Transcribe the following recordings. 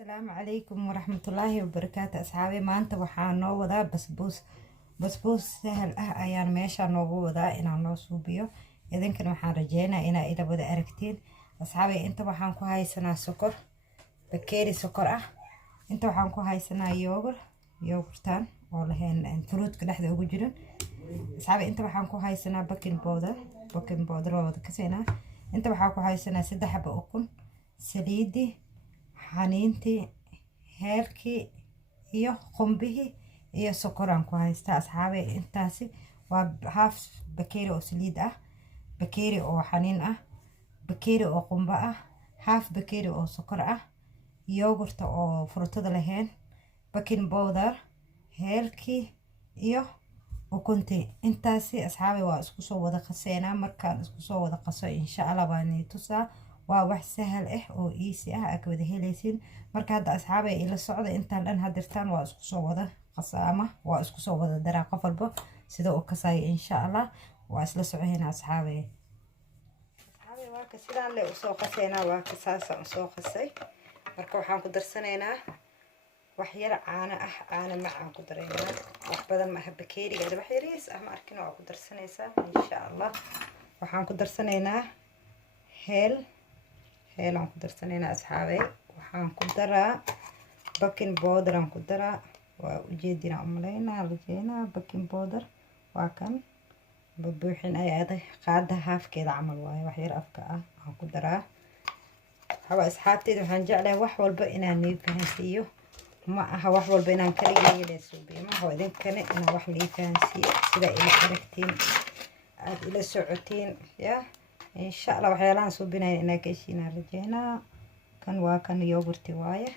السلام عليكم ورحمة الله وبركاته أصحابي. maanta waxaa noo wadaa basbuus sahal ah ayaan meesha noogu wadaa inaan noo suubiyo. idinkana waxaan rajeynayaa inaa ila wada aragtiin. asxaabi inta waxaan ku haysanaa sokor, bakeeri sokor ah. inta waxaan ku haysanaa yogurtan oo lahayn fruitka dhexda ugu jirin. asxaabi inta waxaan ku haysanaa baking powder oo wada kaseena. inta waxaan ku haysanaa 3 xabo ukun, saliidi, xaniintii, heerkii iyo qumbihii iyo sokoraan ku haystaa. asxaabi intaasi waa half bakeeri oo saliid ah, bakeeri oo xaniin ah, bakeeri oo qumbo ah, half bakeeri oo sokor ah, yogurta oo fruitada lahayn, baking powder, heerkii iyo ukuntii. intaasi asxaabi waa isku soo wada qaseena. markaan isku soo wada qaso insha Allah baan tusaa. waa wax sahal ah oo easy ah aad wada helaysiin. marka hadda asxaabi ila socda intaan dhan hadirtaan waa isku soo wada qasaama, waa isku soo wada daraa qof walba sida uu kasay insha Allah. waa isla socoheena asxaabi. waa ka sidaan le usoo qaseena, waa ka saasaan usoo qasay. marka waxaan ku darsanaynaa wax yar caano ah, caano macaan ku dareynaa. wax badan ma aha, bakeeriga wax yariis ah ma arkin oo ku darsanaysaa insha Allah. waxaan ku darsanaynaa heelaan ku darsanaynaa asxaabi. waxaan ku daraa baking powder aan ku daraa. waa ujeedina umaleynaa rajeynaa baking powder waa kan buuxin ay aday qaada haafkeeda camal waaye, wax yar afka ah aan ku daraa. hawa asxaabteeda waxaan jeclahay wax walba inaan nii fahansiiyo, ma aha wax walba inaan kaligay la suubiyo. ma aha idinkana inaan wax nii fahansiiyo sida ila aragtiin aad ila socotiin ya insha Allah. waxyaalahan suubinaya inaa ka heshiinaa rajeynaa. kan waa kan yogurti waaye,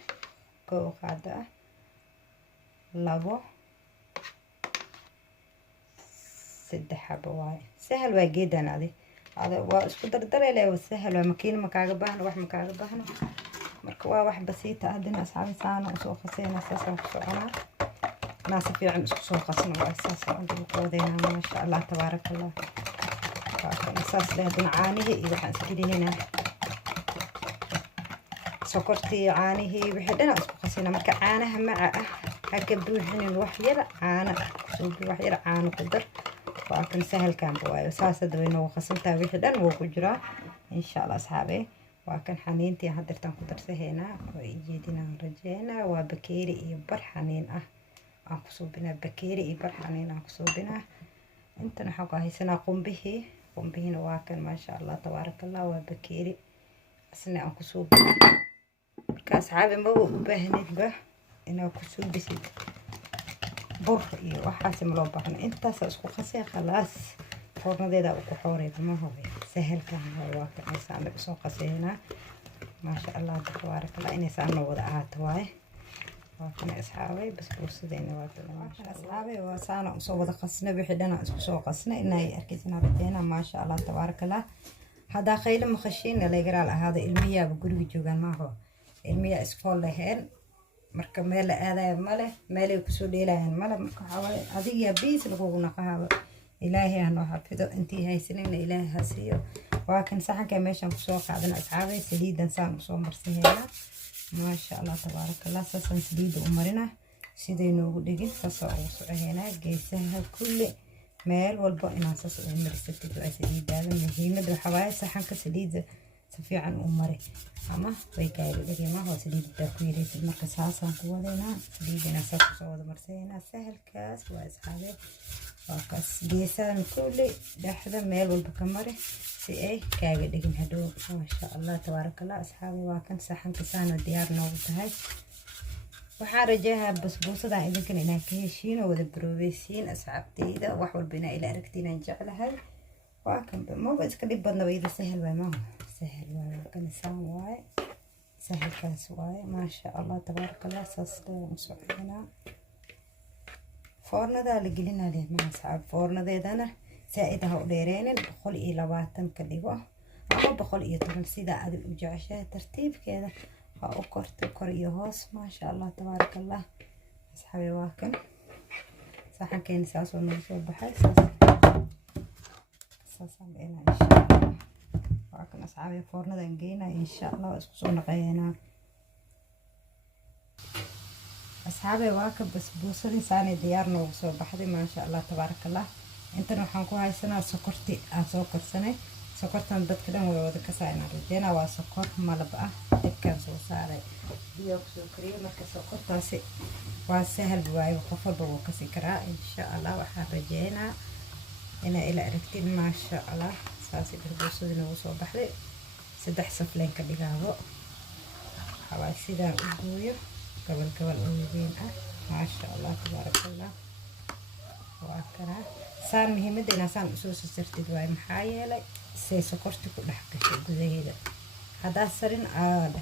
koo qaada ah, 2 3 xabo waaye. sahal waa geedan adi waa isku dardareelay. waa sahal, waa makiin ma kaaga baahno, wax ma kaaga baahno. marka waa wax basiit ah. hadina asxaabi saana usoo qaseena, saasaan ku soconaa. naas fiican isku soo qasno waa saasaan ugu qoodayna. ma sha Allah tabarakallah. waa kan saas leedin caanihi iyo waxaan isgelinayna sokortii, caanihii wixii dhan isku qasina. marka caanaha maca ah haka buuxinin, wax yar caano suubi, wax yar caano ku dar. waa kan sahalkan waayo saas hadda way noo qasantaa. wixii dhan wuu ku jiraa insha Allah asxaabi. waa kan xaniintii hadirtaan ku darsaheena. waa jeedinaan rajeynaa. waa bakeeri iyo bar xaniin ah aan ku suubinaa, bakeeri iyo bar xaniin aan ku suubinaa. intan waxaan ku haysanaa qumbihiina waa kan ma sha Allah tabarakallah. waa bakeeri asna aan ku suubinaa. marka asxaabi ma u baahnidba inaa ku suubisid bur iyo waxaas ma loo baahna. intaas isku qasay khalaas foornadeeda ku xooreyda. ma hooyo sahalkan waa kan aysan soo qaseena. ma sha Allah tabarakallah. inay saan wada ahaato waaye. waa kan asxaabi basbuusadeena waa tan ma sha Allah. asxaabi waa saan soo wada qasna, wixii dhan isku soo qasna inay arkaysan rajeena. ma sha Allah tabarakallah. hada khayl ma khashin la garaal ahaada ilmiyaha guriga joogan. ma hoo ilmiya iskool lahayn, marka meel la aadayo male, meel ay ku soo dheelayaan male. marka xaway adiga biis lagu naqaabo. ilaahay aan oo xafido intii haysanina ilaahay ha siiyo. waa kan saxanka meeshan ku soo qaadana asxaabi. saliidan saan soo marsineena. ma sha Allah tabarakallah. saasan saliid u marina sidee noogu dhigin saasoo ugu socoheena geesaha kulli meel walba inaan saas u marsatid. waa saliidaada muhiimada waxa waaye saxanka saliida si fiican u mari ama way kaaga dhigayma oo saliidda ku yareysid. marka saasaan ku wadeynaa saliidana saas soo wada marsaynaa. sahalkaas waa asxaabi. waa kaas geesahan kulli dhaxda meel walba ka mari si ay kaaga dhigin hadhow. ma sha Allah tabarakallah asxaabi. waa kan saxanka saana diyaar noogu tahay. waxaan rajayaa basbuusadan idinkana inaan ka heshiin oo wada baroobeysiin asxaabteyda. wax walba inaa ila aragtiin aan jeclahay. waa kan ma iska dhib badna wayda sahal waay. ma sahal waay kan saan waay sahalkaas waay. ma sha Allah tabarakallah. saas u soconaa. foornada la gelinaa leed ma asxaab. foornadeedana saaid ha u dheereenin, 120 ka dhigo ama 110 sida aad u jeceshahay. tartiibkeeda ha u korto kor iyo hoos. ma sha Allah tabarakallah asxaabi. waa kan saxankeena saas oo noo soo baxay. saasaan ina insha Allah. waa kan asxaabi foornadan geynaa insha Allah. isku soo naqaynaa أصحابي واكب بسبوسة ساني ديار نوصو بحدي ما شاء الله تبارك الله. انت نوحان كو هاي سنة سكرتي سكر سنة سكرتان دad كدن wada kasayna rajeyna waa sokor malab ah dadkan soo saaray biyo soo kariyo marka sokortaasi waa sahal waayo qof walba wuu kasi karaa insha Allah waxaan rajeynaa ina ila aragtiin ma sha Allah saasi basbuusadina uu soo baxday saddex safleen ka dhigaabo waxaa sidaan u gooyo gabal gabal oo weyn ah ma sha Allah tabarakallah waa kana saan muhiimada ina saan soo sirtid way maxaa yeelay say sokorta ku dhex gashay gudaheeda hadaa sarin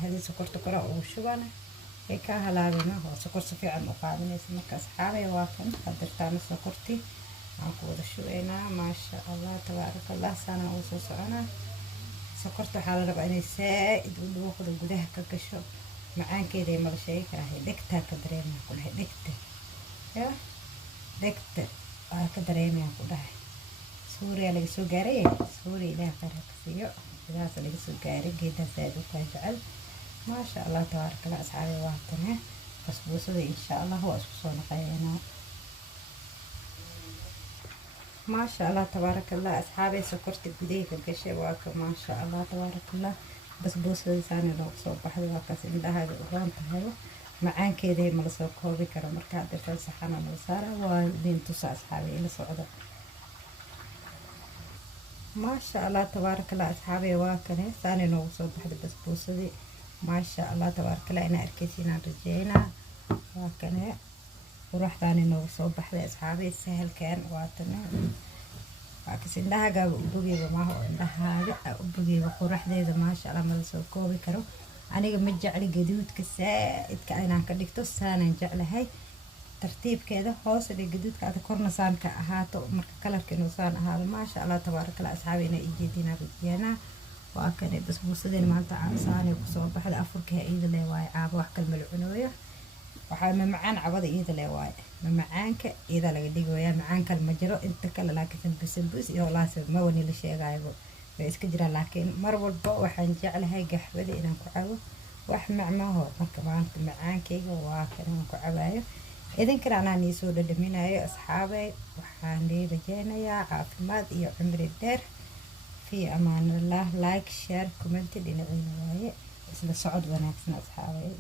hadii sokorta kora oo shubana ay ka halaabina oo sokor si fiican u qaadanaysa marka asxaabay waa kan hadirtaan sokorti aan ku wada shubeynaa ma sha Allah tabarakallah sana oo soo socona sokorta waxaa la rabaa inay saaid u dhuuqdo gudaha ka gasho macaankeeda ma la sheegi karaa dhegtaa ka dareemaa ku dhahay dhegta ya dhegta ka dareemayaan ku dhahay suuriya laga soo gaaray suuriya ilaaha qarakasiyo sidaas laga soo gaaray geedaas aad u kala jecel ma sha Allah tabarakallah asxaabi waa tan basbuusada insha Allah waa isku soo naqaynaa ما شاء الله تبارك الله أصحابي سكرت بديه كشيء واك ما شاء الله تبارك الله بس بوس لساني لو صوب بحد واكس إن ده هذا أوران تهيو معان كده ملصق كوبي كرا مركات درت سحنا ملصارة ودين تص أصحابي إلى صعدة ما شاء الله تبارك الله أصحابي واكنه ثاني لو صوب بحد بس بوس دي ما شاء الله تبارك الله أنا أركيسينا رجينا واكنه وروح ثاني نو صوب بحد أصحابي سهل كان واتنا لكن إنها جاب بوجي ما هو إنها بوجي وقروح ذي ما شاء الله ملصق كوبي كرو أنا متجعل جدود كسائد كأنا كدكتور سنة جعل هاي ترتيب كذا خاص اللي جدود كذا كورنا سان كهاتو مركلر كنو سان هذا ما شاء الله تبارك الله أصحابي أنا إيجينا بدينا وأكن بس بوصدين ما تعب ساني وصوب بحد أفريقيا إيد اللي واي عاب وحكي الملعنوية waxaa macaan cabada iyada le waay macaanka iyada laga dhigayaa macaanka ma jiro inta kale laakiin basbus iyo laasib ma wani la sheegayo way iska jiraan laakiin mar walba waxaan jeclahay gaxwada inaan ku cabo wax macmaaho marka maanta macaankayga waa kan aan ku cabayo idinkana anaan soo dhadhaminayo asxaabay waxaan rajeynayaa caafimaad iyo cimri dheer fi amaan Allah like share comment dhinacina waaye isla socod wanaagsan asxaabay